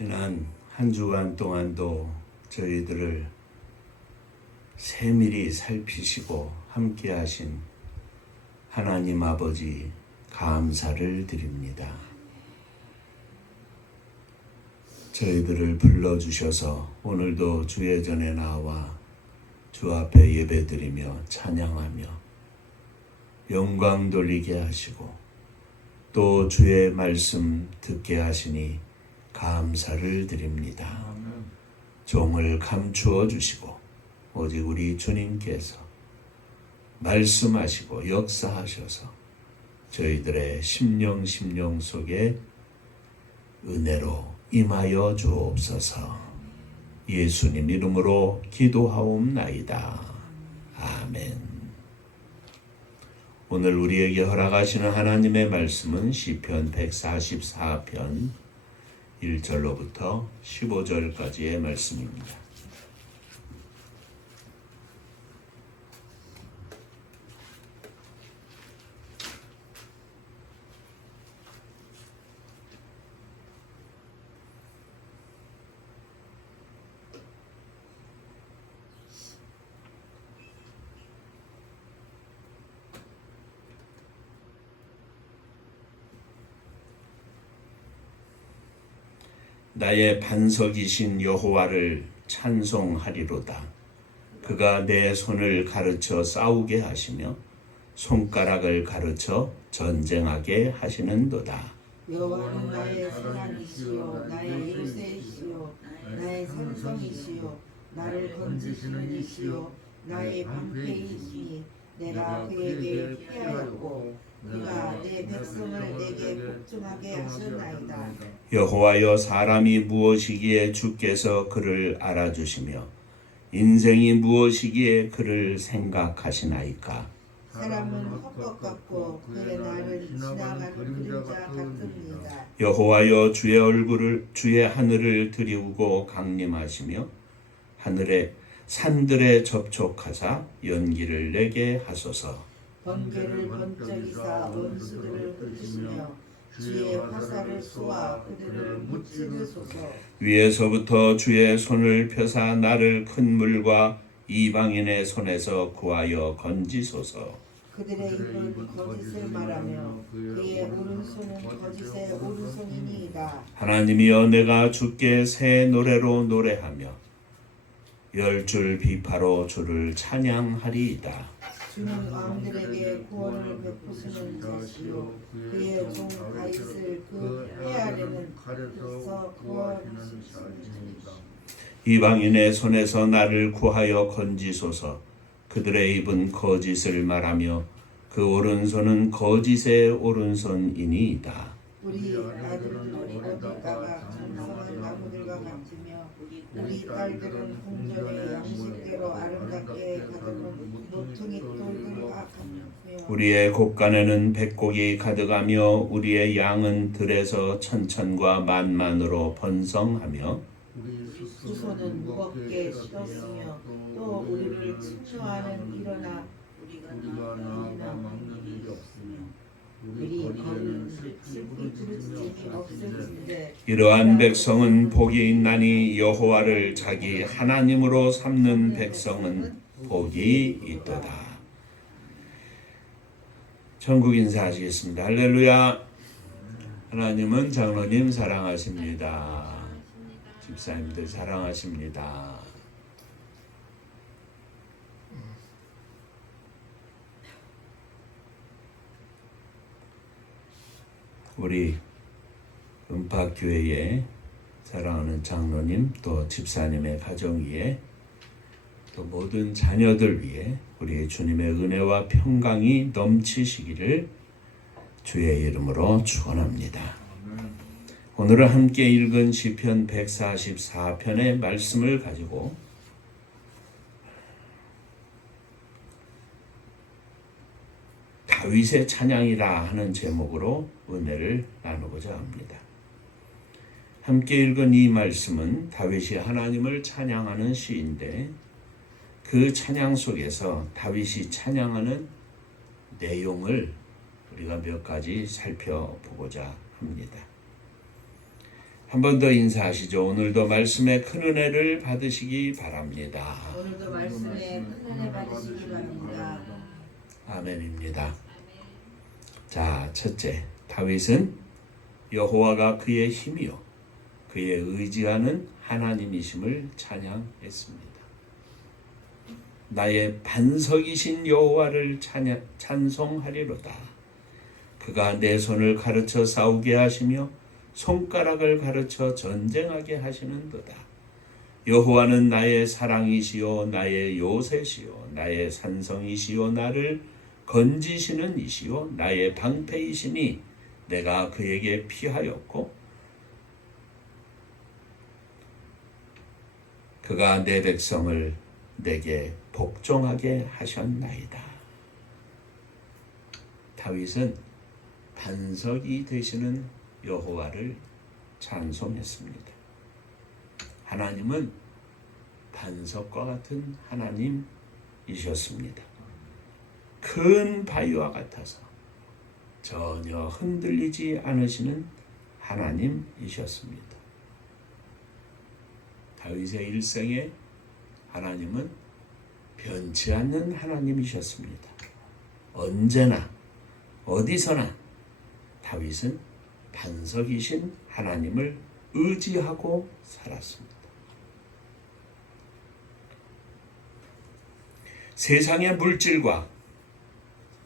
지난 한 주간 동안도 저희들을 세밀히 살피시고 함께 하신 하나님 아버지 감사를 드립니다. 저희들을 불러주셔서 오늘도 주의 전에 나와 주 앞에 예배드리며 찬양하며 영광 돌리게 하시고 또 주의 말씀 듣게 하시니 감사를 드립니다. 종을 감추어 주시고 오직 우리 주님께서 말씀하시고 역사하셔서 저희들의 심령 속에 은혜로 임하여 주옵소서. 예수님 이름으로 기도하옵나이다. 아멘. 오늘 우리에게 허락하시는 하나님의 말씀은 시편 144편 1절로부터 15절까지의 말씀입니다. 나의 반석이신 여호와를 찬송하리로다. 그가 내 손을 가르쳐 싸우게 하시며 손가락을 가르쳐 전쟁하게 하시는도다. 여호와는 나의 소망이시요 나의 요새이시요 나의 산성이시요 나를 건지시는 이시요 나의 방패이시니 내가 그에게 피하였고 그가 내 백성을 내게 복종하게 하셨나이다. 여호와여, 사람이 무엇이기에 주께서 그를 알아주시며 인생이 무엇이기에 그를 생각하시나이까. 사람은 헛것 같고 그의 날은 지나가는 그림자 같습니다. 여호와여, 주의 하늘을 들이우고 강림하시며 하늘의 산들에 접촉하사 연기를 내게 하소서. 번개를 번쩍이사 원수들을 흩으시며 주의 화살을 쏘아 그들을 무찌르소서. 위에서부터 주의 손을 펴사 나를 큰 물과 이방인의 손에서 구하여 건지소서. 그들의 입은 거짓을 말하며 그의 오른손은 거짓의 오른손이니이다. 하나님이여, 내가 주께 새 노래로 노래하며 열 줄 비파로 주를 찬양하리이다. 주는 왕들에게 구원을 베푸시는 자시요 그의 종 다윗을 그 폐하려는 그래서 구원하시는 자입니다. 이방인의 손에서 나를 구하여 건지소서. 그들의 입은 거짓을 말하며 그 오른손은 거짓의 오른손이니이다. 우리 아들은 어디다가 장성한 나무들과 같으며 우리 딸들은 궁전의 양식대로 아름답게 가득한 모퉁이 돌들과 같으며 우리의 곳간에는 백곡이 가득하며 우리의 양은 들에서 천천과 만만으로 번성하며 후손은 무겁게 실었으며 또 우리를 측량하는 일어나 우리가 나가 막는 일이 없으며 우리 거리는 슬피 부르짖음이 없을진데 이러한 백성은 복이 있나니 여호와를 자기 하나님으로 삼는 백성은 복이 있도다. 천국 인사하시겠습니다. 할렐루야. 하나님은 장로님 사랑하십니다. 집사님들 사랑하십니다. 우리 은파교회에 사랑하는 장로님 또 집사님의 가정 위에 또 모든 자녀들 위에 우리 주님의 은혜와 평강이 넘치시기를 주의 이름으로 축원합니다. 오늘은 함께 읽은 시편 144편의 말씀을 가지고 다윗의 찬양이라 하는 제목으로 은혜를 나누고자 합니다. 함께 읽은 이 말씀은 다윗이 하나님을 찬양하는 시인데 그 찬양 속에서 다윗이 찬양하는 내용을 우리가 몇 가지 살펴보고자 합니다. 한 번 더 인사하시죠. 오늘도 말씀의 큰 은혜를 받으시기 바랍니다. 오늘도 말씀에 큰 은혜 받으시기 바랍니다. 아멘입니다. 자, 첫째, 다윗은 여호와가 그의 힘이요 그의 의지하는 하나님이심을 찬양했습니다. 나의 반석이신 여호와를 찬송하리로다. 그가 내 손을 가르쳐 싸우게 하시며 손가락을 가르쳐 전쟁하게 하시는도다. 여호와는 나의 사랑이시요 나의 요새시요 나의 산성이시요 나를 건지시는 이시요 나의 방패이시니 내가 그에게 피하였고 그가 내 백성을 내게 복종하게 하셨나이다. 다윗은 반석이 되시는 여호와를 찬송했습니다. 하나님은 반석과 같은 하나님이셨습니다. 큰 바위와 같아서 전혀 흔들리지 않으시는 하나님이셨습니다. 다윗의 일생에 하나님은 변치 않는 하나님이셨습니다. 언제나 어디서나 다윗은 반석이신 하나님을 의지하고 살았습니다. 세상의 물질과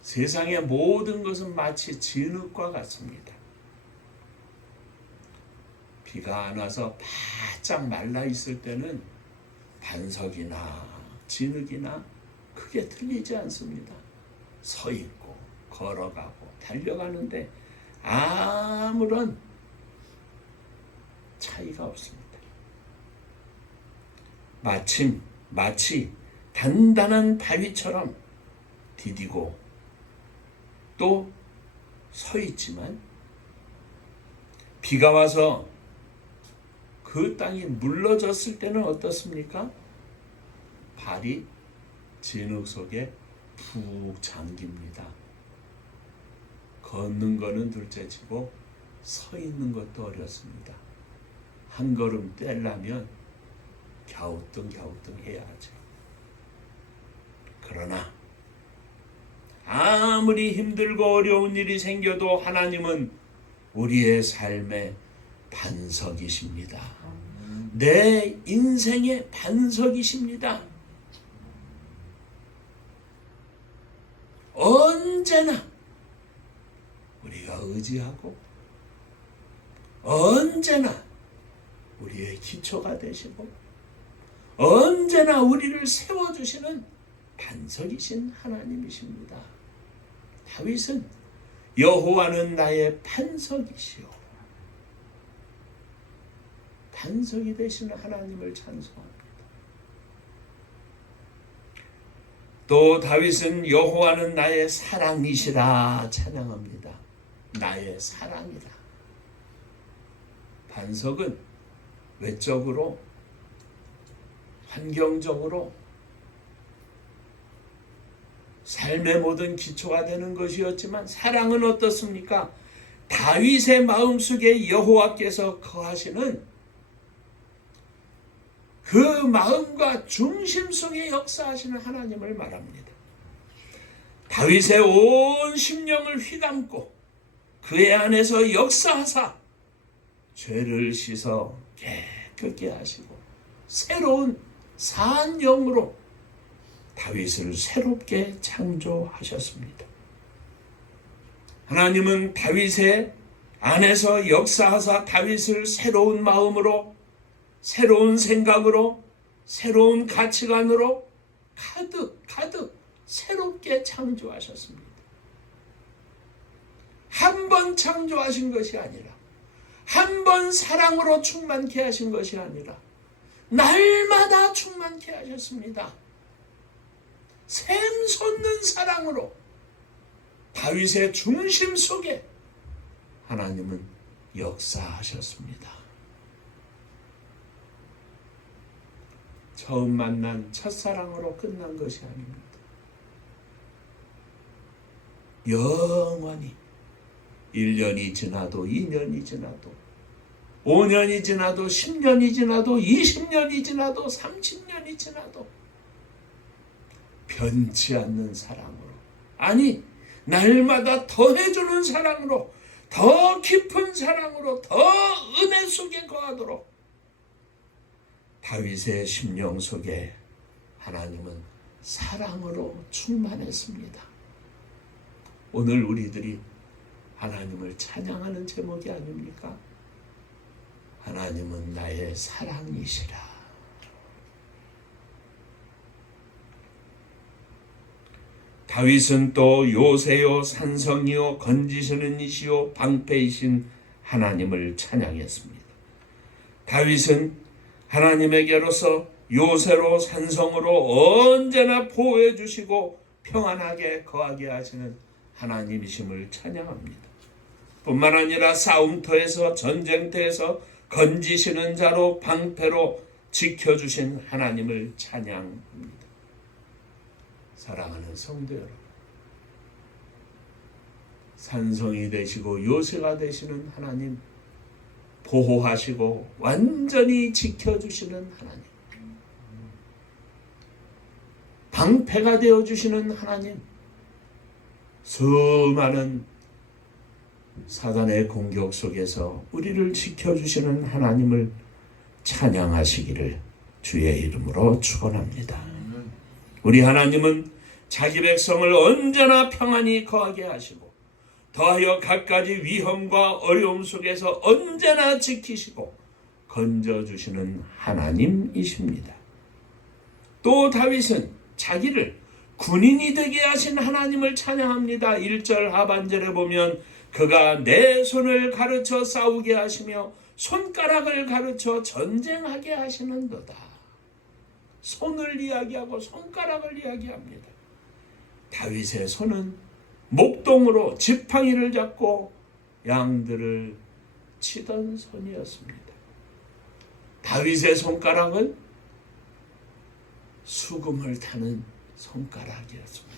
세상의 모든 것은 마치 진흙과 같습니다. 비가 안 와서 바짝 말라 있을 때는 반석이나 진흙이나 크게 틀리지 않습니다. 서 있고 걸어가고 달려가는데 아무런 차이가 없습니다. 마치 단단한 바위처럼 디디고 또 서 있지만 비가 와서 그 땅이 물러졌을 때는 어떻습니까? 발이 진흙 속에 푹 잠깁니다. 걷는 거는 둘째치고 서 있는 것도 어렵습니다. 한 걸음 떼려면 갸우뚱 해야 하죠. 그러나 아무리 힘들고 어려운 일이 생겨도 하나님은 우리의 삶의 반석이십니다. 내 인생의 반석이십니다. 언제나 우리가 의지하고 언제나 우리의 기초가 되시고 언제나 우리를 세워주시는 반석이신 하나님이십니다. 다윗은 여호와는 나의 반석이시오 반석이 되시는 하나님을 찬송합니다. 또 다윗은 여호와는 나의 사랑이시라 찬양합니다. 나의 사랑이라. 반석은 외적으로 환경적으로 삶의 모든 기초가 되는 것이었지만 사랑은 어떻습니까? 다윗의 마음속에 여호와께서 거하시는 그 마음과 중심 속에 역사하시는 하나님을 말합니다. 다윗의 온 심령을 휘감고 그의 안에서 역사하사 죄를 씻어 깨끗게 하시고 새로운 산 영으로 다윗을 새롭게 창조하셨습니다. 하나님은 다윗의 안에서 역사하사 다윗을 새로운 마음으로 새로운 생각으로 새로운 가치관으로 가득 새롭게 창조하셨습니다. 한 번 창조하신 것이 아니라 한 번 사랑으로 충만케 하신 것이 아니라 날마다 충만케 하셨습니다. 샘솟는 사랑으로 다윗의 중심 속에 하나님은 역사하셨습니다. 처음 만난 첫사랑으로 끝난 것이 아닙니다. 영원히 1년이 지나도 2년이 지나도 5년이 지나도 10년이 지나도 20년이 지나도 30년이 지나도 변치 않는 사랑으로, 아니 날마다 더해주는 사랑으로, 더 깊은 사랑으로, 더 은혜 속에 거하도록 다윗의 심령 속에 하나님은 사랑으로 충만했습니다. 오늘 우리들이 하나님을 찬양하는 제목이 아닙니까? 하나님은 나의 사랑이시라. 다윗은 또 요새요 산성이요 건지시는 이시요 방패이신 하나님을 찬양했습니다. 다윗은 하나님에게로서 요새로 산성으로 언제나 보호해 주시고 평안하게 거하게 하시는 하나님이심을 찬양합니다. 뿐만 아니라 싸움터에서 전쟁터에서 건지시는 자로 방패로 지켜주신 하나님을 찬양합니다. 사랑하는 성도 여러분, 산성이 되시고 요새가 되시는 하나님, 보호하시고 완전히 지켜주시는 하나님, 방패가 되어주시는 하나님, 수많은 사단의 공격 속에서 우리를 지켜주시는 하나님을 찬양하시기를 주의 이름으로 축원합니다. 우리 하나님은 자기 백성을 언제나 평안히 거하게 하시고 더하여 갖가지 위험과 어려움 속에서 언제나 지키시고 건져주시는 하나님이십니다. 또 다윗은 자기를 군인이 되게 하신 하나님을 찬양합니다. 1절 하반절에 보면 그가 내 손을 가르쳐 싸우게 하시며 손가락을 가르쳐 전쟁하게 하시는도다. 손을 이야기하고 손가락을 이야기합니다. 다윗의 손은 목동으로 지팡이를 잡고 양들을 치던 손이었습니다. 다윗의 손가락은 수금을 타는 손가락이었습니다.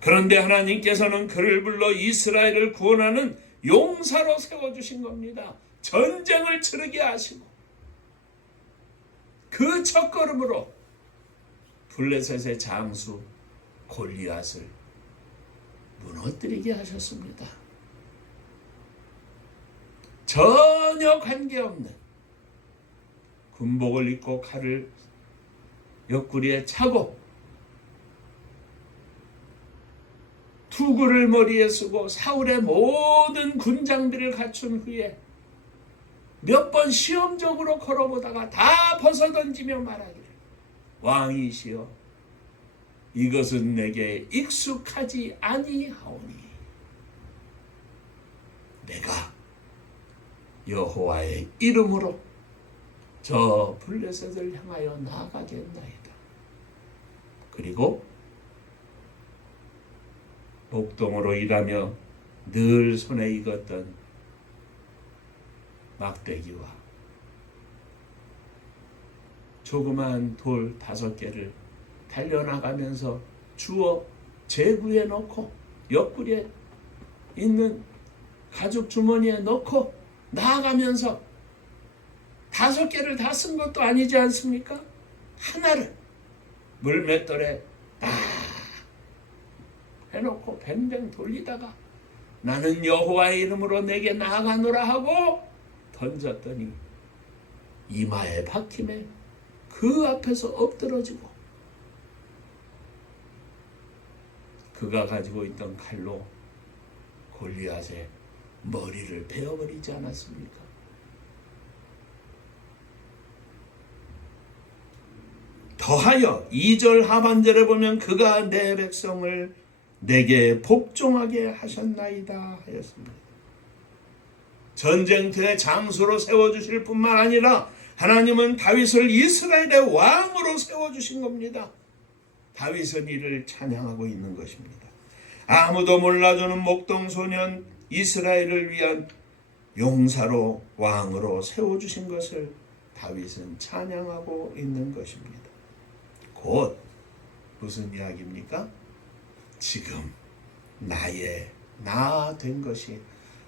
그런데 하나님께서는 그를 불러 이스라엘을 구원하는 용사로 세워주신 겁니다. 전쟁을 치르게 하시고 그 첫걸음으로 블레셋의 장수 골리앗을 무너뜨리게 하셨습니다. 전혀 관계없는 군복을 입고 칼을 옆구리에 차고 투구를 머리에 쓰고 사울의 모든 군장비를 갖춘 후에 몇 번 시험적으로 걸어보다가 다 벗어던지며 말하기를 왕이시여 이것은 내게 익숙하지 아니하오니 내가 여호와의 이름으로 저 블레셋을 향하여 나아가겠나이다. 그리고 목동으로 일하며 늘 손에 익었던 막대기와 조그만 돌 5개를 달려나가면서 주워 제구에 넣고 옆구리에 있는 가죽 주머니에 넣고 나아가면서 5개를 다 쓴 것도 아니지 않습니까? 하나를 물맷돌에 딱 해놓고 뱅뱅 돌리다가 나는 여호와의 이름으로 내게 나아가노라 하고 던졌더니 이마에 박힘에 그 앞에서 엎드러지고 그가 가지고 있던 칼로 골리앗의 머리를 베어버리지 않았습니까? 더하여 2절 하반절에 보면 그가 내 백성을 내게 복종하게 하셨나이다 하였습니다. 전쟁터의 장수로 세워주실 뿐만 아니라 하나님은 다윗을 이스라엘의 왕으로 세워주신 겁니다. 다윗은 이를 찬양하고 있는 것입니다. 아무도 몰라주는 목동소년 이스라엘을 위한 용사로 왕으로 세워주신 것을 다윗은 찬양하고 있는 것입니다. 곧 무슨 이야기입니까? 지금 나 된 것이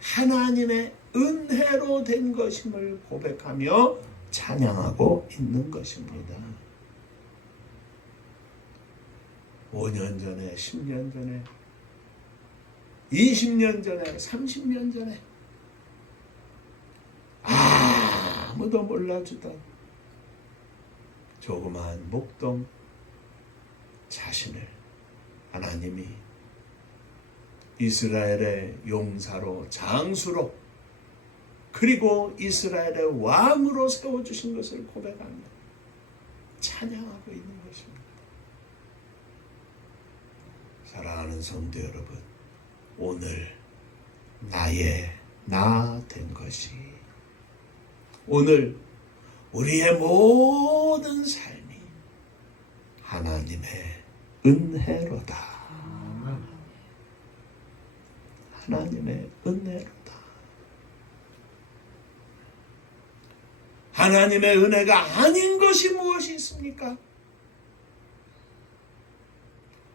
하나님의 은혜로 된 것임을 고백하며 찬양하고 있는 것입니다. 5년 전에, 10년 전에, 20년 전에, 30년 전에 아무도 몰라주던 조그마한 목동 자신을 하나님이 이스라엘의 용사로, 장수로, 그리고 이스라엘의 왕으로 세워주신 것을 고백하며 찬양하고 있는 것입니다. 사랑하는 성도 여러분, 오늘 나의 나 된 것이, 오늘 우리의 모든 삶이 하나님의 은혜로다. 하나님의 은혜로다. 하나님의 은혜가 아닌 것이 무엇이 있습니까?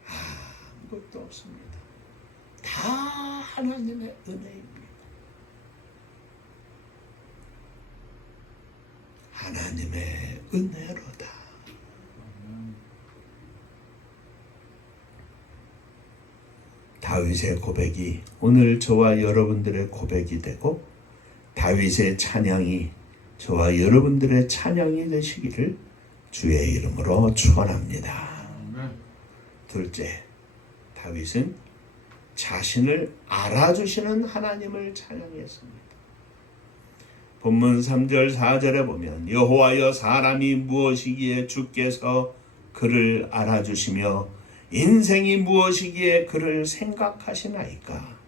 아무것도 없습니다. 다 하나님의 은혜입니다. 하나님의 은혜로다. 다윗의 고백이 오늘 저와 여러분들의 고백이 되고, 다윗의 찬양이 저와 여러분들의 찬양이 되시기를 주의 이름으로 축원합니다. 둘째, 다윗은 자신을 알아주시는 하나님을 찬양했습니다. 본문 3절 4절에 보면 여호와여, 사람이 무엇이기에 주께서 그를 알아주시며 인생이 무엇이기에 그를 생각하시나이까.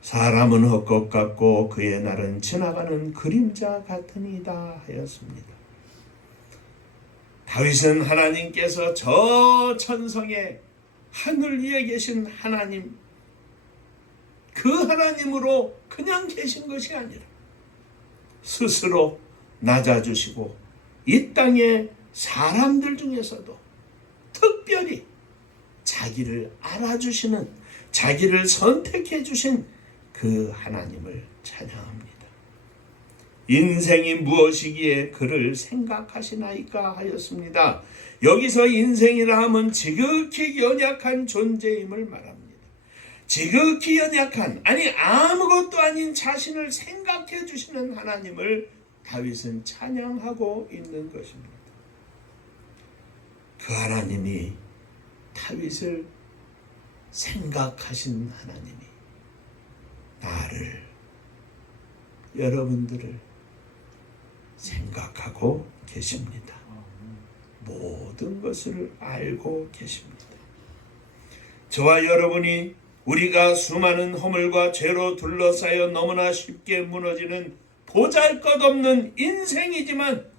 사람은 헛것 같고 그의 날은 지나가는 그림자 같으니이다 하였습니다. 다윗은 하나님께서 저 천성의 하늘 위에 계신 하나님, 그 하나님으로 그냥 계신 것이 아니라 스스로 낮아주시고 이 땅의 사람들 중에서도 특별히 자기를 알아주시는, 자기를 선택해 주신 그 하나님을 찬양합니다. 인생이 무엇이기에 그를 생각하시나이까 하였습니다. 여기서 인생이라 하면 지극히 연약한 존재임을 말합니다. 지극히 연약한, 아니 아무것도 아닌 자신을 생각해 주시는 하나님을 다윗은 찬양하고 있는 것입니다. 그 하나님이 다윗을 생각하신 하나님이 나를, 여러분들을 생각하고 계십니다. 모든 것을 알고 계십니다. 저와 여러분이 우리가 수많은 허물과 죄로 둘러싸여 너무나 쉽게 무너지는 보잘것없는 인생이지만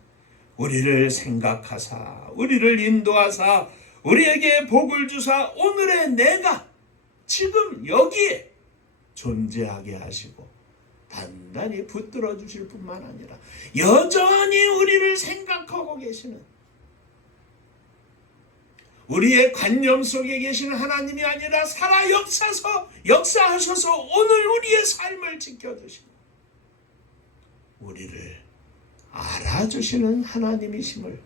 우리를 생각하사, 우리를 인도하사, 우리에게 복을 주사 오늘의 내가 지금 여기에 존재하게 하시고 단단히 붙들어 주실 뿐만 아니라 여전히 우리를 생각하고 계시는, 우리의 관념 속에 계신 하나님이 아니라 살아 역사하셔서 오늘 우리의 삶을 지켜주시고 우리를 알아주시는 하나님이심을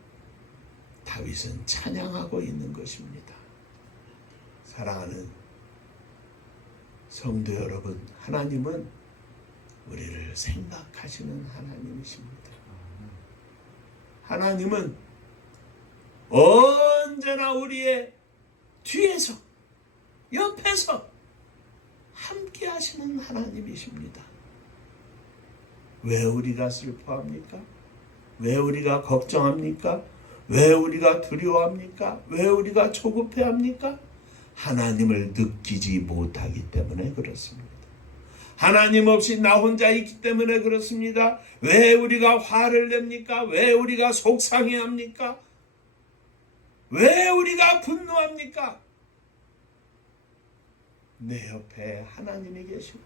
다윗은 찬양하고 있는 것입니다. 사랑하는 성도 여러분, 하나님은 우리를 생각하시는 하나님이십니다. 하나님은 언제나 우리의 뒤에서, 옆에서 함께 하시는 하나님이십니다. 왜 우리가 슬퍼합니까? 왜 우리가 걱정합니까? 왜 우리가 두려워합니까? 왜 우리가 조급해합니까? 하나님을 느끼지 못하기 때문에 그렇습니다. 하나님 없이 나 혼자 있기 때문에 그렇습니다. 왜 우리가 화를 냅니까? 왜 우리가 속상해합니까? 왜 우리가 분노합니까? 내 옆에 하나님이 계시고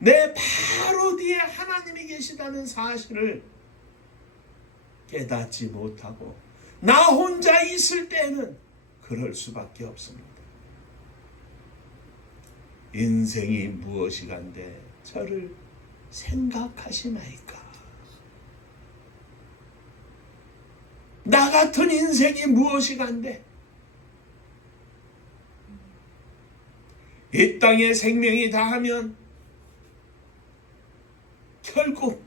내 바로 뒤에 하나님이 계시다는 사실을 깨닫지 못하고 나 혼자 있을 때는 그럴 수밖에 없습니다. 인생이 무엇이간데 저를 생각하시나이까? 나 같은 인생이 무엇이간데 이 땅에 생명이 다하면 결국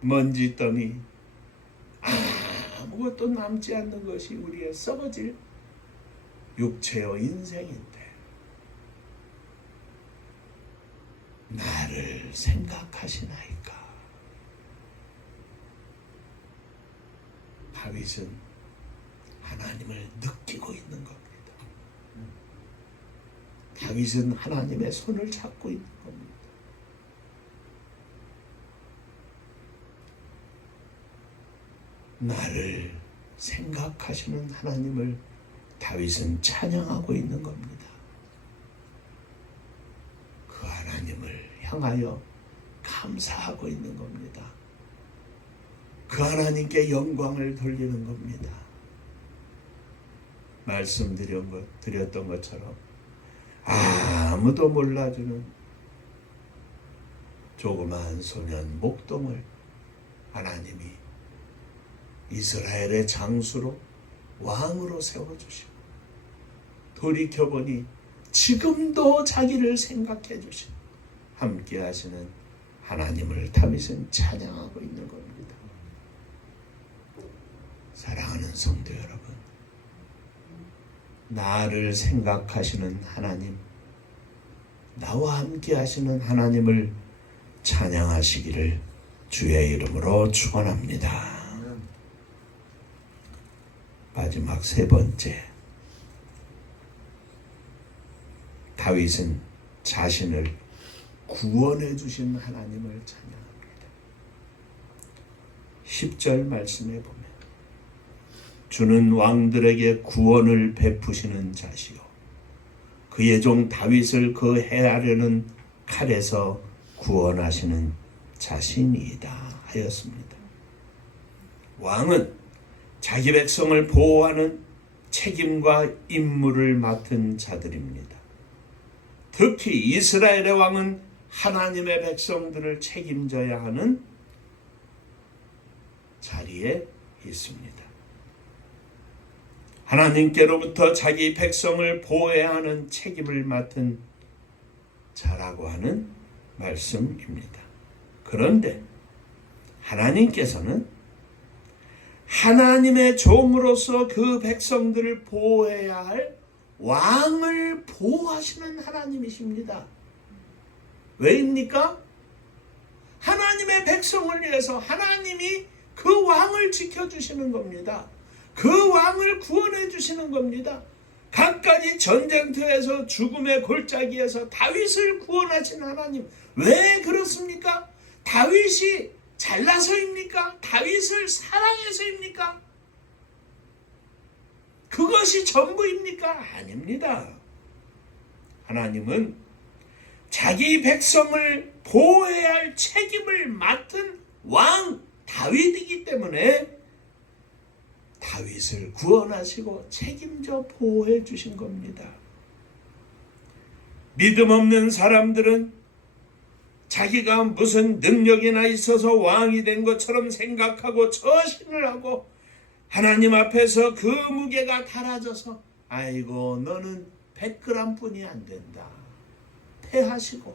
먼지 더미 아무것도 남지 않는 것이 우리의 썩어질 육체의 인생인데 나를 생각하시나이까? 다윗은 하나님을 느끼고 있는 겁니다. 다윗은 하나님의 손을 잡고 있는 겁니다. 나를 생각하시는 하나님을 다윗은 찬양하고 있는 겁니다. 그 하나님을 향하여 감사하고 있는 겁니다. 그 하나님께 영광을 돌리는 겁니다. 말씀드렸던 것처럼 아무도 몰라주는 조그만 소년 목동을 하나님이 이스라엘의 장수로 왕으로 세워주시고 돌이켜보니 지금도 자기를 생각해 주시고 함께 하시는 하나님을 다윗은 찬양하고 있는 겁니다. 사랑하는 성도 여러분, 나를 생각하시는 하나님, 나와 함께 하시는 하나님을 찬양하시기를 주의 이름으로 축원합니다. 마지막 세 번째, 다윗은 자신을 구원해 주신 하나님을 찬양합니다. 10절 말씀에 보면 주는 왕들에게 구원을 베푸시는 자시요 그의 종 다윗을 그 해하려는 칼에서 구원하시는 자신이다 하였습니다. 왕은 자기 백성을 보호하는 책임과 임무를 맡은 자들입니다. 특히 이스라엘의 왕은 하나님의 백성들을 책임져야 하는 자리에 있습니다. 하나님께로부터 자기 백성을 보호해야 하는 책임을 맡은 자라고 하는 말씀입니다. 그런데 하나님께서는 하나님의 종으로서 그 백성들을 보호해야 할 왕을 보호하시는 하나님이십니다. 왜입니까? 하나님의 백성을 위해서 하나님이 그 왕을 지켜주시는 겁니다. 그 왕을 구원해 주시는 겁니다. 각가지 전쟁터에서 죽음의 골짜기에서 다윗을 구원하신 하나님. 왜 그렇습니까? 다윗이 잘나서입니까? 다윗을 사랑해서입니까? 그것이 전부입니까? 아닙니다. 하나님은 자기 백성을 보호해야 할 책임을 맡은 왕 다윗이기 때문에 다윗을 구원하시고 책임져 보호해 주신 겁니다. 믿음 없는 사람들은 자기가 무슨 능력이나 있어서 왕이 된 것처럼 생각하고 처신을 하고 하나님 앞에서 그 무게가 달아져서 아이고 너는 100g 뿐이 안 된다 패하시고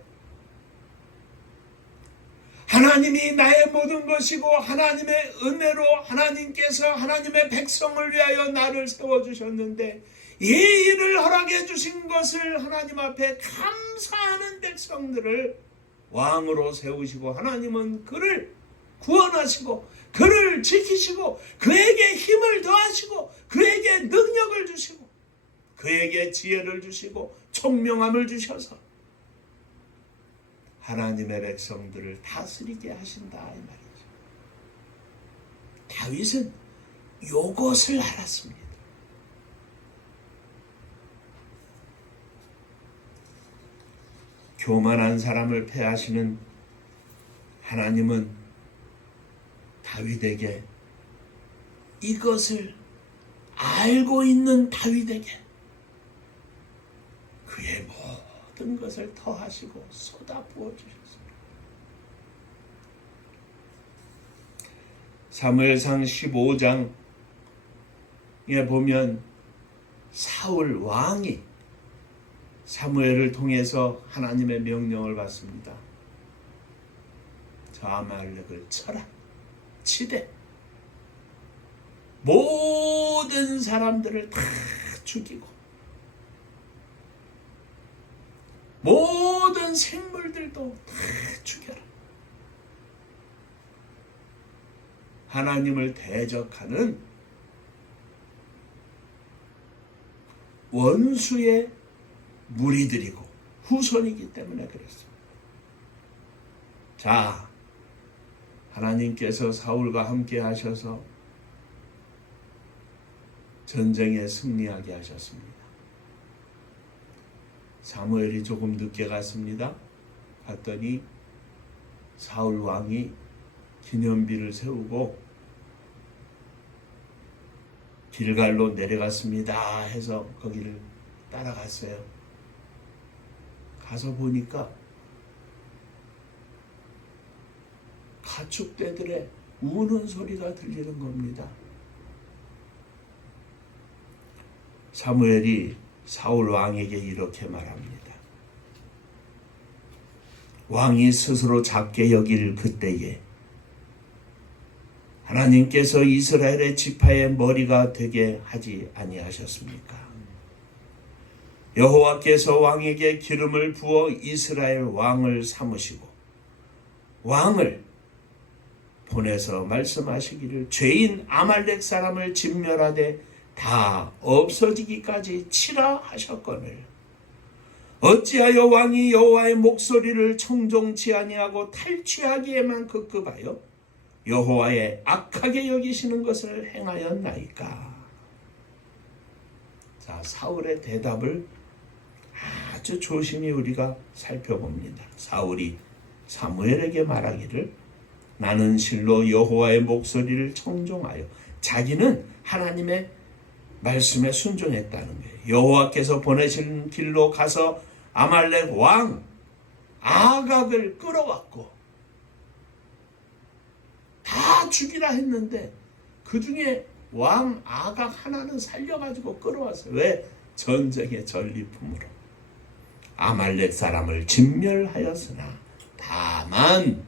하나님이 나의 모든 것이고 하나님의 은혜로 하나님께서 하나님의 백성을 위하여 나를 세워주셨는데 이 일을 허락해 주신 것을 하나님 앞에 감사하는 백성들을 왕으로 세우시고 하나님은 그를 구원하시고 그를 지키시고 그에게 힘을 더하시고 그에게 능력을 주시고 그에게 지혜를 주시고 총명함을 주셔서 하나님의 백성들을 다스리게 하신다 이 말이죠. 다윗은 이것을 알았습니다. 교만한 사람을 패하시는 하나님은 다윗에게 이것을 알고 있는 다윗에게 그의 모든 것을 더하시고 쏟아 부어 주셨습니다. 사무엘상 15장에 보면 사울 왕이 사무엘을 통해서 하나님의 명령을 받습니다. 저 아말렉을 쳐라. 치되 모든 사람들을 다 죽이고 모든 생물들도 다 죽여라. 하나님을 대적하는 원수의 무리들이고 후손이기 때문에 그랬습니다. 자, 하나님께서 사울과 함께 하셔서 전쟁에 승리하게 하셨습니다. 사무엘이 조금 늦게 갔습니다. 갔더니 사울 왕이 기념비를 세우고 길갈로 내려갔습니다 해서 거기를 따라갔어요. 가서 보니까 가축떼들의 우는 소리가 들리는 겁니다. 사무엘이 사울 왕에게 이렇게 말합니다. 왕이 스스로 작게 여길 그때에 하나님께서 이스라엘의 지파의 머리가 되게 하지 아니하셨습니까? 여호와께서 왕에게 기름을 부어 이스라엘 왕을 삼으시고 왕을 보내서 말씀하시기를 죄인 아말렉 사람을 진멸하되 다 없어지기까지 치라 하셨거늘 어찌하여 왕이 여호와의 목소리를 청종치 아니하고 탈취하기에만 급급하여 여호와의 악하게 여기시는 것을 행하였나이까? 자, 사울의 대답을 아주 조심히 우리가 살펴봅니다. 사울이 사무엘에게 말하기를 나는 실로 여호와의 목소리를 청종하여 자기는 하나님의 말씀에 순종했다는 거예요. 여호와께서 보내신 길로 가서 아말렉 왕 아각을 끌어왔고 다 죽이라 했는데 그 중에 왕 아각 하나는 살려가지고 끌어왔어요. 왜? 전쟁의 전리품으로. 아말렉 사람을 진멸하였으나 다만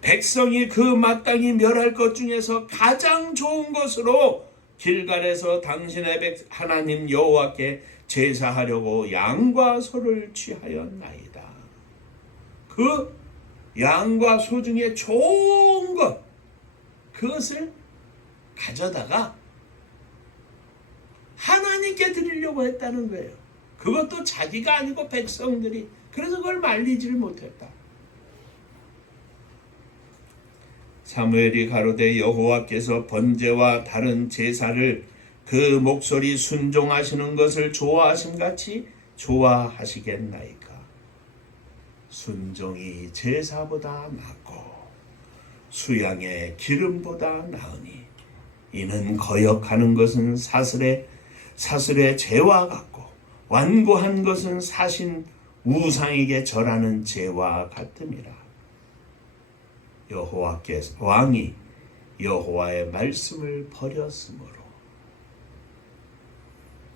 백성이 그 마땅히 멸할 것 중에서 가장 좋은 것으로 길갈에서 당신의 하나님 여호와께 제사하려고 양과 소를 취하였나이다. 그 양과 소 중에 좋은 것 그것을 가져다가 하나님께 드리려고 했다는 거예요. 그것도 자기가 아니고 백성들이. 그래서 그걸 말리지를 못했다. 사무엘이 가로되 여호와께서 번제와 다른 제사를 그 목소리 순종하시는 것을 좋아하심같이 좋아하시겠나이까? 순종이 제사보다 낫고 수양의 기름보다 나으니 이는 거역하는 것은 사슬의 죄와 같고 완고한 것은 사신 우상에게 절하는 죄와 같음이라. 여호와께서 왕이 여호와의 말씀을 버렸으므로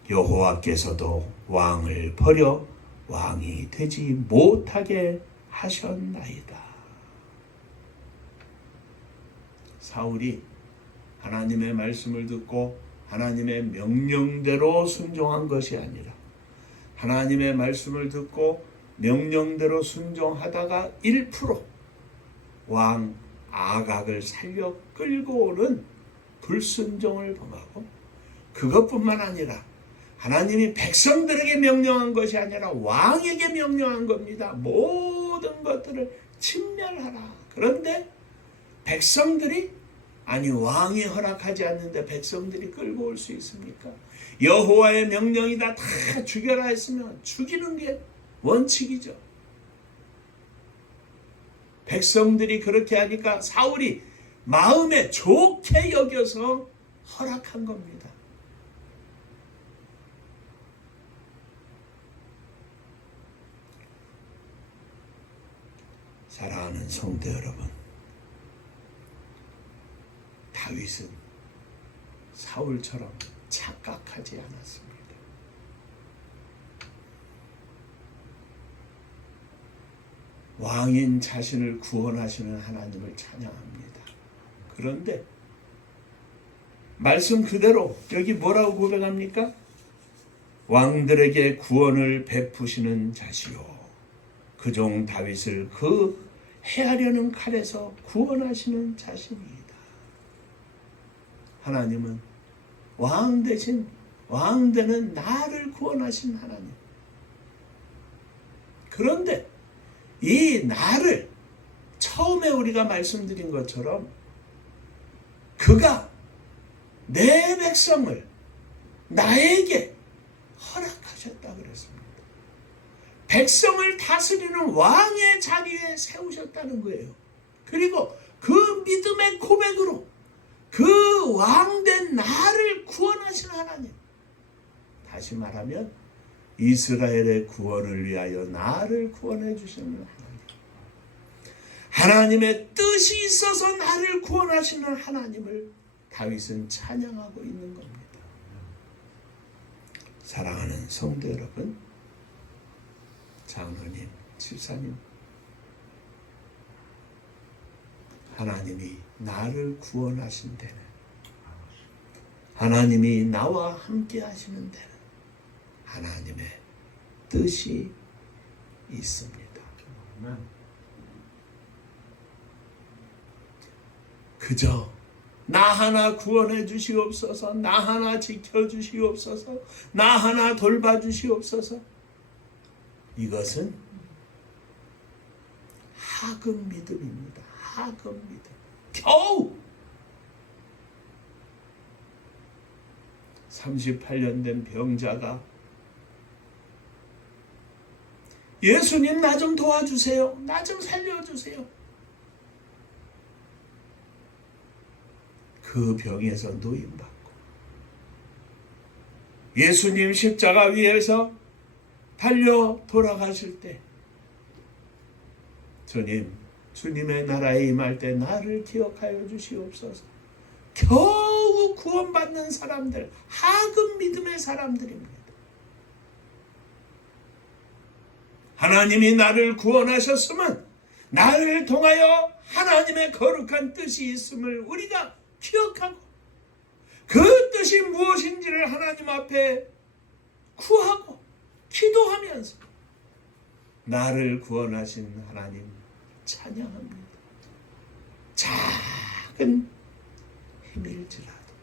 여호와께서도 왕을 버려 왕이 되지 못하게 하셨나이다. 사울이 하나님의 말씀을 듣고 하나님의 명령대로 순종한 것이 아니라 하나님의 말씀을 듣고 명령대로 순종하다가 1% 왕 아각을 살려 끌고 오는 불순종을 범하고 그것뿐만 아니라 하나님이 백성들에게 명령한 것이 아니라 왕에게 명령한 겁니다. 모든 것들을 침멸하라. 그런데 백성들이 아니 왕이 허락하지 않는데 백성들이 끌고 올 수 있습니까? 여호와의 명령이다 다 죽여라 했으면 죽이는 게 원칙이죠. 백성들이 그렇게 하니까 사울이 마음에 좋게 여겨서 허락한 겁니다. 사랑하는 성도 여러분, 다윗은 사울처럼 착각하지 않았습니다. 왕인 자신을 구원하시는 하나님을 찬양합니다. 그런데 말씀 그대로 여기 뭐라고 고백합니까? 왕들에게 구원을 베푸시는 자시요, 그 종 다윗을 그 해하려는 칼에서 구원하시는 자신이다. 하나님은 왕 대신 왕되는 나를 구원하신 하나님. 그런데 이 나를 처음에 우리가 말씀드린 것처럼 그가 내 백성을 나에게 허락하셨다 그랬습니다. 백성을 다스리는 왕의 자리에 세우셨다는 거예요. 그리고 그 믿음의 고백으로 그 왕된 나를 구원하신 하나님. 다시 말하면 이스라엘의 구원을 위하여 나를 구원해 주시는 하나님. 하나님의 뜻이 있어서 나를 구원하시는 하나님을 다윗은 찬양하고 있는 겁니다. 사랑하는 성도 여러분, 장로님, 집사님, 하나님이 나를 구원하신 데는, 하나님이 나와 함께 하시는 데는 하나님의 뜻이 있습니다. 그저 나 하나 구원해 주시옵소서, 나 하나 지켜 주시옵소서, 나 하나 돌봐 주시옵소서. 이것은 하급 믿음입니다. 하급 믿음. 겨우 38년 된 병자가 예수님 나 좀 도와주세요, 나 좀 살려주세요. 그 병에서 노임받고 예수님 십자가 위에서 달려 돌아가실 때, 주님의 나라에 임할 때 나를 기억하여 주시옵소서. 겨우 구원받는 사람들, 하급 믿음의 사람들입니다. 하나님이 나를 구원하셨으면 나를 통하여 하나님의 거룩한 뜻이 있음을 우리가 기억하고 그 뜻이 무엇인지를 하나님 앞에 구하고 기도하면서 나를 구원하신 하나님 찬양합니다. 작은 힘일지라도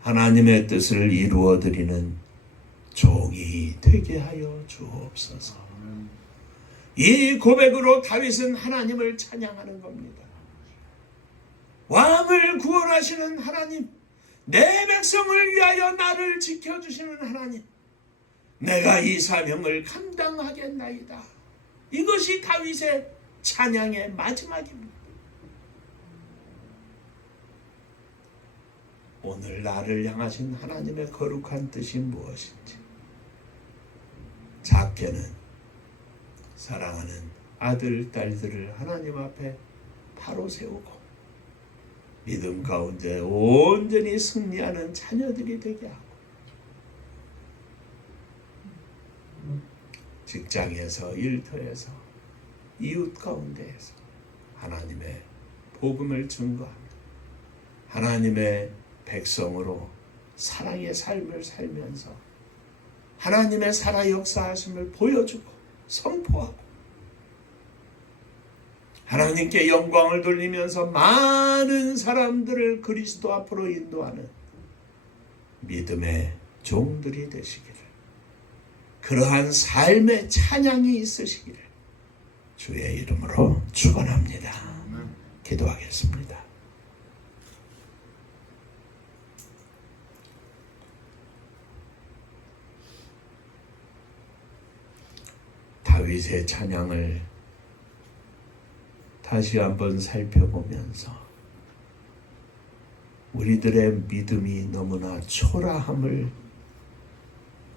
하나님의 뜻을 이루어드리는 종이 되게 하여 주옵소서. 이 고백으로 다윗은 하나님을 찬양하는 겁니다. 왕을 구원하시는 하나님, 내 백성을 위하여 나를 지켜주시는 하나님, 내가 이 사명을 감당하겠나이다. 이것이 다윗의 찬양의 마지막입니다. 오늘 나를 향하신 하나님의 거룩한 뜻이 무엇인지, 작게는 사랑하는 아들, 딸들을 하나님 앞에 바로 세우고 믿음 가운데 온전히 승리하는 자녀들이 되게 하고, 직장에서, 일터에서, 이웃 가운데에서 하나님의 복음을 증거하며 하나님의 백성으로 사랑의 삶을 살면서 하나님의 살아 역사하심을 보여주고 선포하고 하나님께 영광을 돌리면서 많은 사람들을 그리스도 앞으로 인도하는 믿음의 종들이 되시기를, 그러한 삶의 찬양이 있으시기를 주의 이름으로 축원합니다. 기도하겠습니다. 다윗의 찬양을 다시 한번 살펴보면서 우리들의 믿음이 너무나 초라함을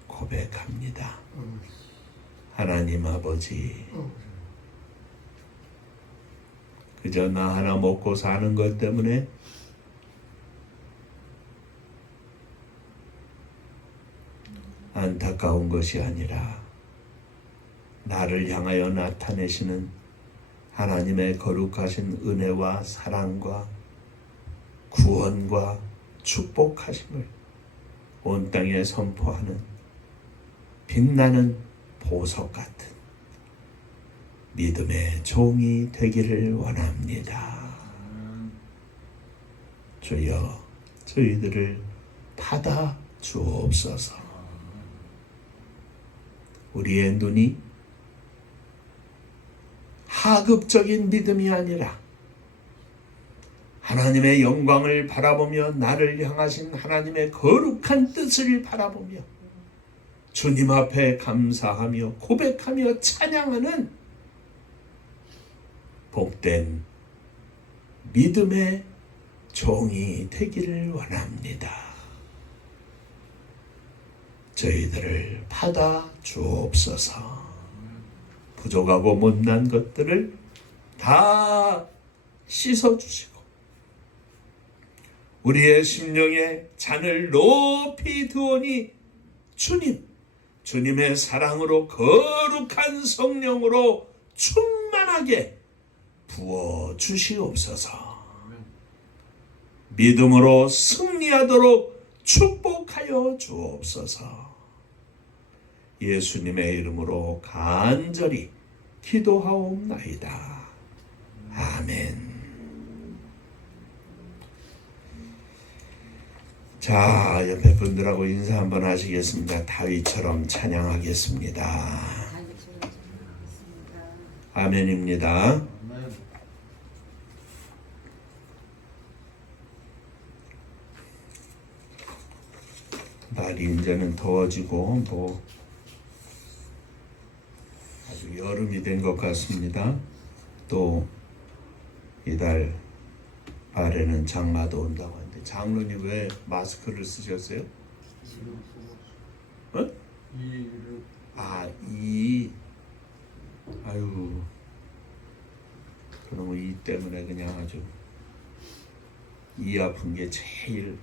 고백합니다. 하나님 아버지, 그저 나 하나 먹고 사는 것 때문에 안타까운 것이 아니라 나를 향하여 나타내시는 하나님의 거룩하신 은혜와 사랑과 구원과 축복하심을 온 땅에 선포하는 빛나는 보석 같은 믿음의 종이 되기를 원합니다. 주여 저희들을 받아 주옵소서. 우리의 눈이 하급적인 믿음이 아니라 하나님의 영광을 바라보며 나를 향하신 하나님의 거룩한 뜻을 바라보며 주님 앞에 감사하며 고백하며 찬양하는 복된 믿음의 종이 되기를 원합니다. 저희들을 받아 주옵소서. 부족하고 못난 것들을 다 씻어주시고 우리의 심령에 잔을 높이 두오니 주님의 사랑으로 거룩한 성령으로 충만하게 부어주시옵소서. 믿음으로 승리하도록 축복하여 주옵소서. 예수님의 이름으로 간절히 기도하옵나이다. 아멘. 자, 옆에 분들하고 인사 한번 하시겠습니다. 다윗처럼 찬양하겠습니다. 아멘입니다. 날이 이제는 더워지고 아주 여름이 된 것 같습니다. 또 이달 말에는 장마도 온다고 하는데 장로님 왜 마스크를 쓰셨어요? 어? 아유 그러면 이 때문에 그냥 아주 이 아픈 게 제일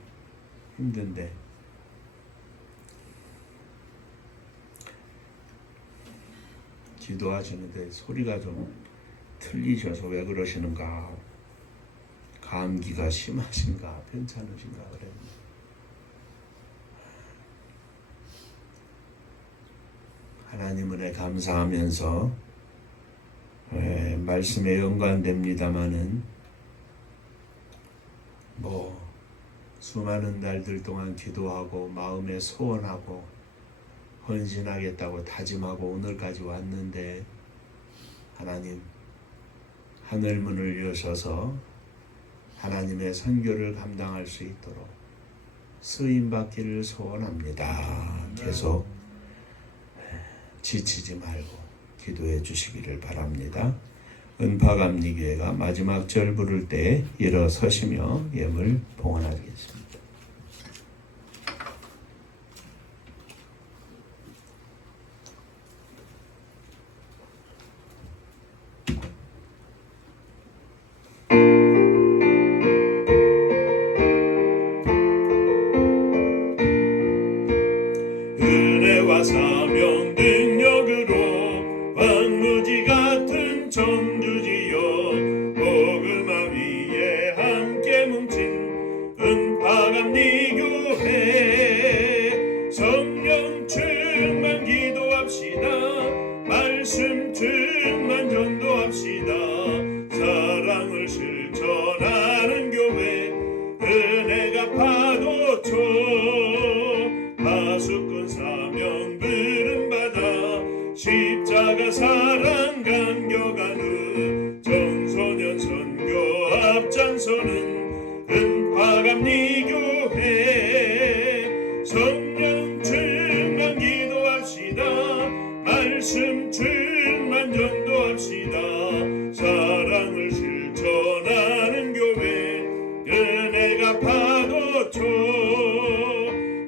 힘든데 기도하시는데 소리가 좀 틀리셔서 왜 그러시는가, 감기가 심하신가 괜찮으신가 그래요. 하나님 은혜 감사하면서 말씀에 연관됩니다마는 수많은 날들 동안 기도하고 마음에 소원하고 헌신하겠다고 다짐하고 오늘까지 왔는데 하나님 하늘문을 여셔서 하나님의 선교를 감당할 수 있도록 쓰임받기를 소원합니다. 계속 지치지 말고 기도해 주시기를 바랍니다. 은파감리교회가 마지막 절 부를 때 일어서시며 예물 봉헌하겠습니다. 은혜와 사명 능력으로 황무지 같은 청주지여 복음화 위에 함께 뭉친 은파감리교회 성령 충만 기도합시다. 말씀 충만 전도합시다. 사랑을 실천하는 교회 은혜가 파도쳐 파수꾼 사명 부름받아 십자가 사랑 감격하는 청소년 선교 앞장서는 은파감리교회 성령 충만 기도합시다. 말씀 충만 전도합시다. 사랑을 실천하는 교회 은혜가 파도쳐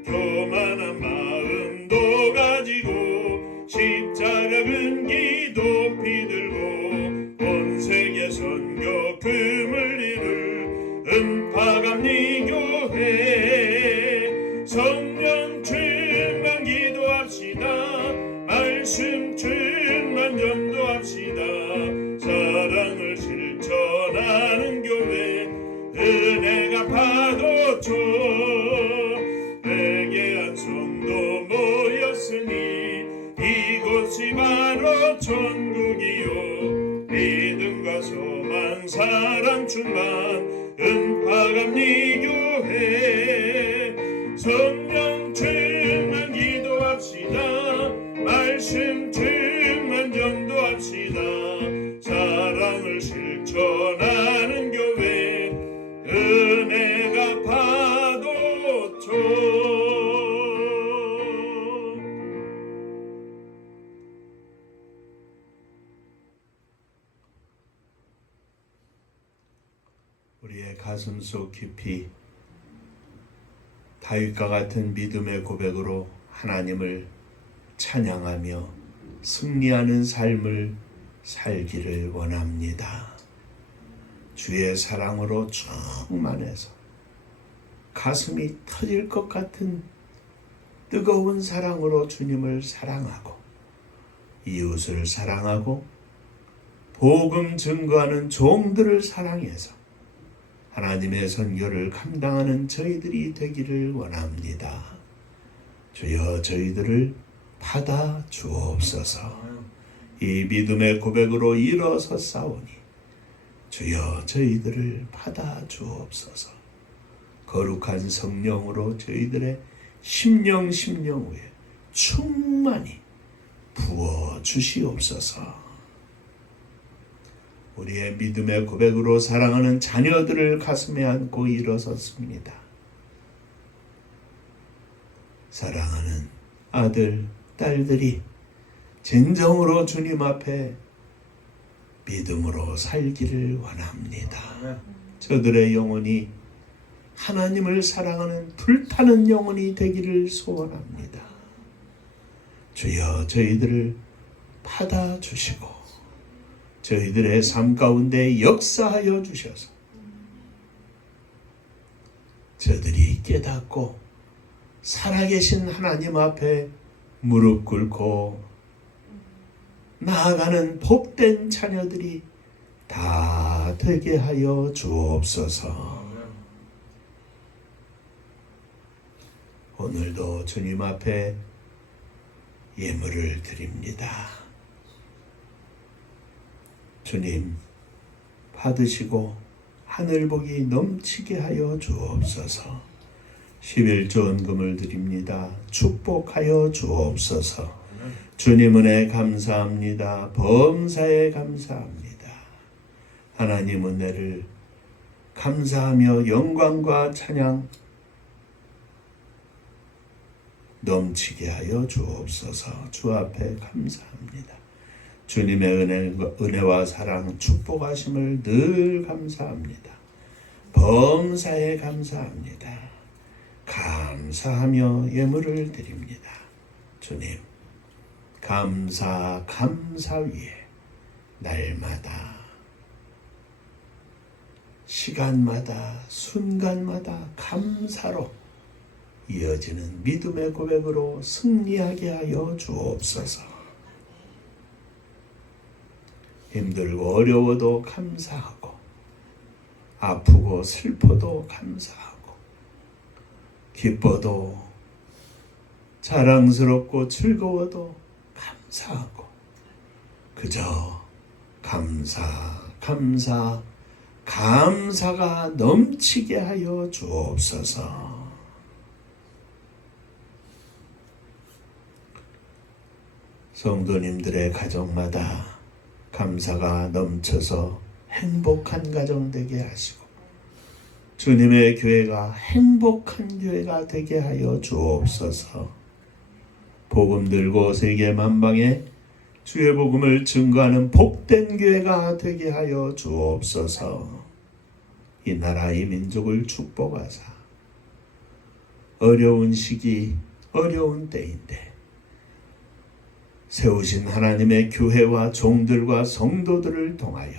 교만한 마음도 가지고 십자가 근기 높이 들고 온 세계 선교 말씀 충만 전도합시다. 사랑을 실천하는 교회 은혜가 파도쳐 회개한 성도 모였으니 이곳이 바로 천국이요 믿음과 소망 사랑 충만 은파감리 교회 성령 충만 기도합시다. 말씀 충만 전도합시다. 사랑을 실천하는 교회 은혜가 파도쳐. 우리의 가슴속 깊이 다윗과 같은 믿음의 고백으로 하나님을 찬양하며 승리하는 삶을 살기를 원합니다. 주의 사랑으로 충만해서 가슴이 터질 것 같은 뜨거운 사랑으로 주님을 사랑하고 이웃을 사랑하고 복음 증거하는 종들을 사랑해서 하나님의 선교를 감당하는 저희들이 되기를 원합니다. 주여 저희들을 받아 주옵소서. 이 믿음의 고백으로 일어섰사오니 주여 저희들을 받아 주옵소서. 거룩한 성령으로 저희들의 심령 위에 충만히 부어 주시옵소서. 우리의 믿음의 고백으로 사랑하는 자녀들을 가슴에 안고 일어섰습니다. 사랑하는 아들, 딸들이 진정으로 주님 앞에 믿음으로 살기를 원합니다. 저들의 영혼이 하나님을 사랑하는 불타는 영혼이 되기를 소원합니다. 주여 저희들을 받아주시고 저희들의 삶 가운데 역사하여 주셔서 저들이 깨닫고 살아계신 하나님 앞에 무릎 꿇고 나아가는 복된 자녀들이 다 되게 하여 주옵소서. 오늘도 주님 앞에 예물을 드립니다. 주님 받으시고 하늘복이 넘치게 하여 주옵소서. 11조원금을 드립니다. 축복하여 주옵소서. 주님 은혜 감사합니다. 범사에 감사합니다. 하나님 은혜를 감사하며 영광과 찬양 넘치게 하여 주옵소서. 주 앞에 감사합니다. 주님의 은혜와 사랑 축복하심을 늘 감사합니다. 범사에 감사합니다. 감사하며 예물을 드립니다. 주님 감사 위에 날마다 시간마다 순간마다 감사로 이어지는 믿음의 고백으로 승리하게 하여 주옵소서. 힘들고 어려워도 감사하고 아프고 슬퍼도 감사하고 기뻐도 자랑스럽고 즐거워도 감사하고 그저 감사가 넘치게 하여 주옵소서. 성도님들의 가정마다 감사가 넘쳐서 행복한 가정 되게 하시고 주님의 교회가 행복한 교회가 되게 하여 주옵소서. 복음 들고 세계 만방에 주의 복음을 증거하는 복된 교회가 되게 하여 주옵소서. 이 나라 이 민족을 축복하사 어려운 시기 어려운 때인데 세우신 하나님의 교회와 종들과 성도들을 통하여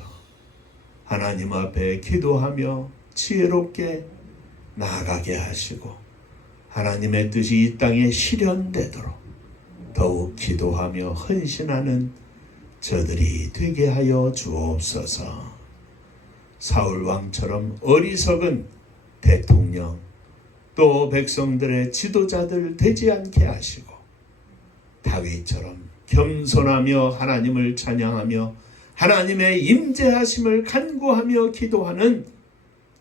하나님 앞에 기도하며 지혜롭게 나아가게 하시고 하나님의 뜻이 이 땅에 실현되도록 더욱 기도하며 헌신하는 저들이 되게 하여 주옵소서. 사울 왕처럼 어리석은 대통령 또 백성들의 지도자들 되지 않게 하시고 다윗처럼 겸손하며 하나님을 찬양하며 하나님의 임재하심을 간구하며 기도하는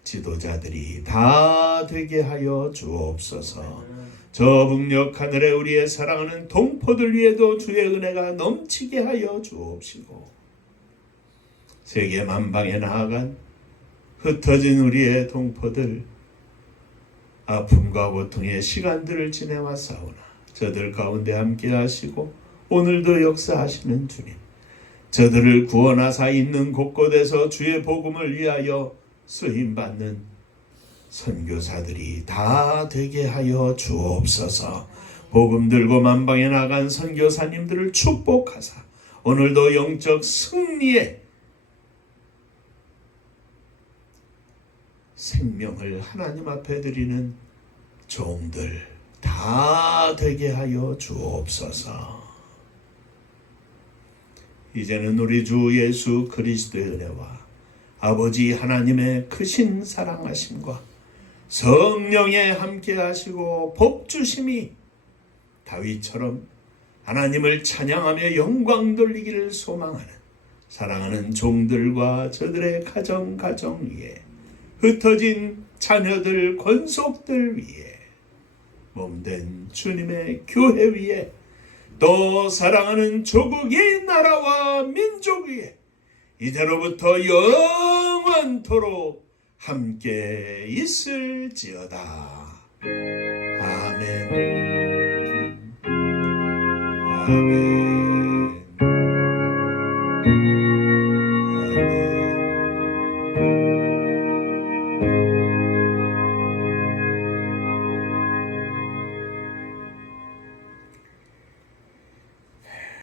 지도자들이 다 되게 하여 주옵소서. 저 북녘 하늘에 우리의 사랑하는 동포들 위에도 주의 은혜가 넘치게 하여 주옵시고 세계 만방에 나아간 흩어진 우리의 동포들 아픔과 고통의 시간들을 지내왔사오나 저들 가운데 함께 하시고 오늘도 역사하시는 주님, 저들을 구원하사 있는 곳곳에서 주의 복음을 위하여 쓰임받는 선교사들이 다 되게 하여 주옵소서. 복음 들고 만방에 나간 선교사님들을 축복하사 오늘도 영적 승리의 생명을 하나님 앞에 드리는 종들 다 되게 하여 주옵소서. 이제는 우리 주 예수 그리스도의 은혜와 아버지 하나님의 크신 사랑하심과 성령의 함께 하시고 복주심이 다윗처럼 하나님을 찬양하며 영광 돌리기를 소망하는 사랑하는 종들과 저들의 가정 위에 흩어진 자녀들 권속들 위에 몸된 주님의 교회 위에 또 사랑하는 조국의 나라와 민족 위에 이제로부터 영원토록 함께 있을지어다. 아멘. 아멘.